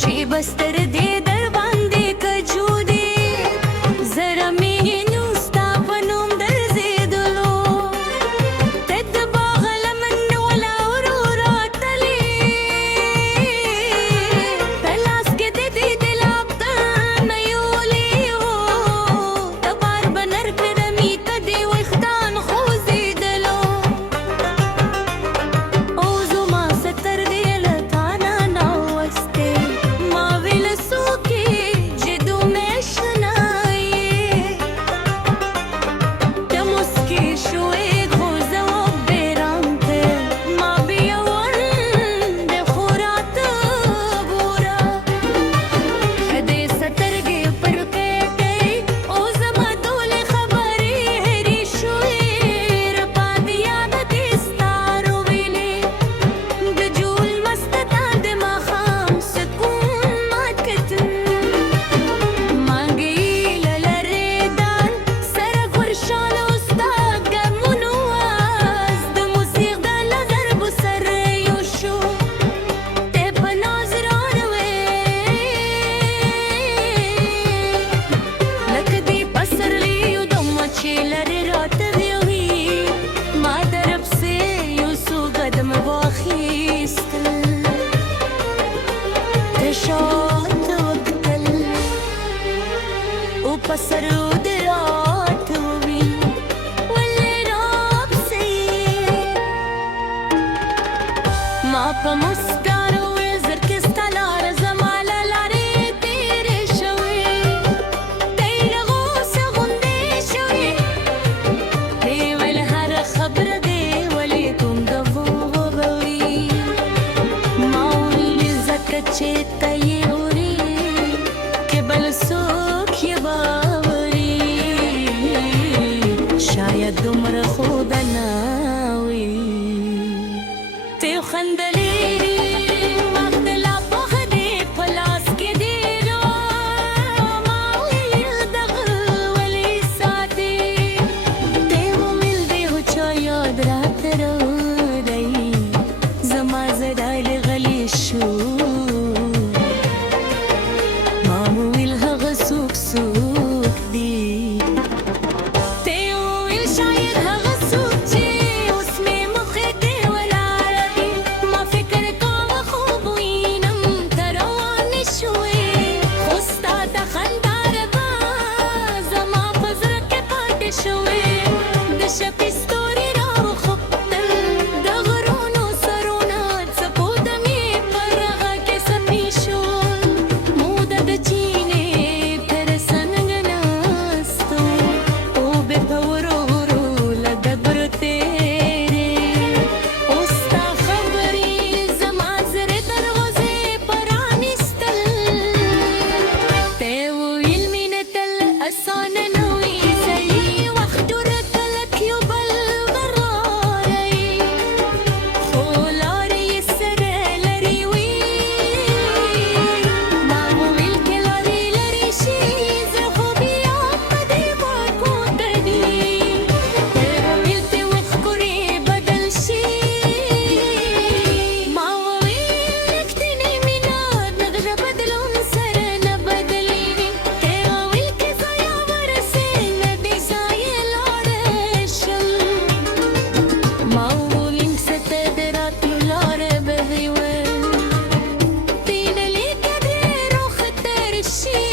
شي بستر دې در باندې کجودي زره مینو ستا په نوم درځېدلو ته د باغ لمن ولا ورو راتلې په لاس کې د دې دلاب ته نیولې وو د بار به نر کړمې که دې ویښتان خوځېدلو او زما ستر دې له تا نه ناوستې ما ویل څوک یې چې دومره اشنا یې ته مسکي شوې خو ځواب دې رانکړ ما بیا ورنډې خو راته ګوره دې سترګې پر کړې او زما ټولې خبرې هېرې شوې ربا دې یاد دې ستا رویلې د جول مست تا د ماښام سکون مات کتن مانګې له لرې دان سره ګورشال او ستا ګامونو واز د موسیق د لغربو سره یو شو ته په ناز راروې لکه دې پسرلی یو دمه چې لرې راته ویوي ما طرف سے یو څو قدم واخیستل ته شاته وکتل او په سرو دې راته وویل ولې راپسې ما په مسکا وویل زر کې ستا لاره زما له لارې تېرې شوې ته یې له غوسه غوندې شوې دې ویل هره خبره دې ولې کوم دغوغوي ما وویل ځکه چې ته یې اورې که بل څوک یې باوري شاید دومره خو به نه وي ته خندلې وخت لا پخ دې په لاس کې دې ما ویل دغه ولې ساتې ته وویل دې هو چا یاد راته راوړی زما زړه غلی شو ما وویل هغه څوک دي ته وویل شاید هغه څوک چې اوس مې مخې کې ولاړ دي ما فکر کاوه خوب وینم ته روانې شوې خو ستا د خندا ربا زما په زړه کې پاتې شوې د شپې ستوري راوخوتل د غرونو سرونه څپو ته مې په رغه کې څپې شول موده د چینې تر څنګ ناستو اوبه په ورو ورو له ډبرو تېرې او ستا خبرې زما زړه دروازې پرانیستل ته ویل مینه تل اسانه نه وي صحیح وخت ورکله یو بل برارئ خو لارې یې سره لرې وي ما وویل که لارې لرې شي زه خو بیا په دې واکو تدي ته ویل ته وښکلې بدل شي ما وویل رښتینې مینه د زړه بدلون سره نه بدلېږي ته ویل که ځایه ورسې نه دې ځایه لاړه شم ما وویل څه ته د راتلو لاره به دې ویل تینلې که دې روختر شي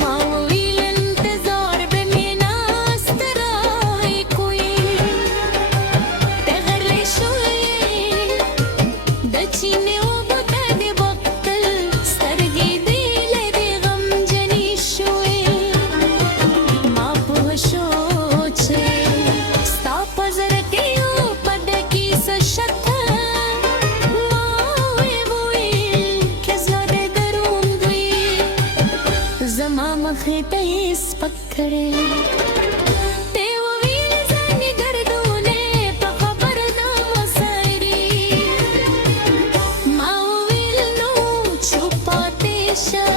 ما وویل انتظار به مې ناست راهی کوي ته غرلې شوې د چینې اوبو ته دې بوتل سترګې دې له دې غمجنې شوې ما پوه شو چې ستا په زړه کې یو په ډکي څه شک ما وویل که زړه دې دروند وي زما مخې ته یې سپک کړې ته وویل ځانې دردونه په خبرنامه سړي ما وویل نو چوپ پاتې شه